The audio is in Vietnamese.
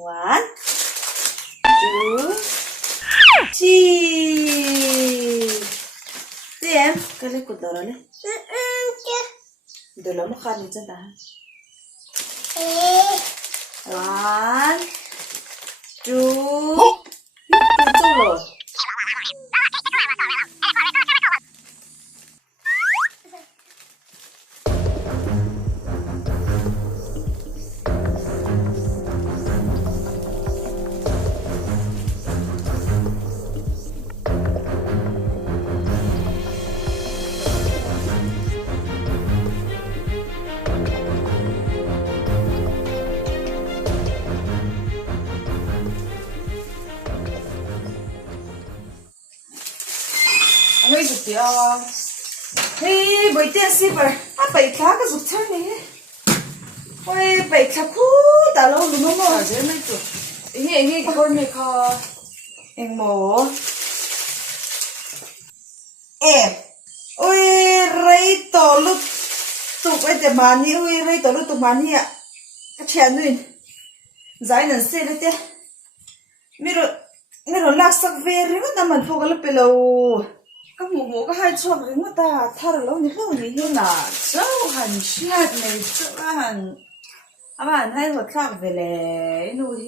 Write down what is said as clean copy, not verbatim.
1, 2, 3. Tiêm, cái lấy cột đó rồi. Đồ lắm khăn đi chân ta. 1, 2. Cái chỗ rồi. Angai dục tiệt. Hey, buổi tiệc gì vậy? Bảy khá cái dục chơi này. Ôi, bảy khá cú, đã lâu rồi đúng không? Dễ mấy chút. Nghe con này kho. Em mổ. Em. Ôi, rây tổ lúc tục ấy để mà ní, ôi, rây tổ lúc tục mà ní ạ. Cái chén này. Giải nền xe đấy tiệt. Miro lạc sắc về rồi mà mình phụ cái lúc bây lâu. Cái mũ cái hai chuột rồi mà ta thà lâu như lâu như thế Là cháu hẳn chết này cháu hẳn. à mà anh hay vật khác về lẽ nuôi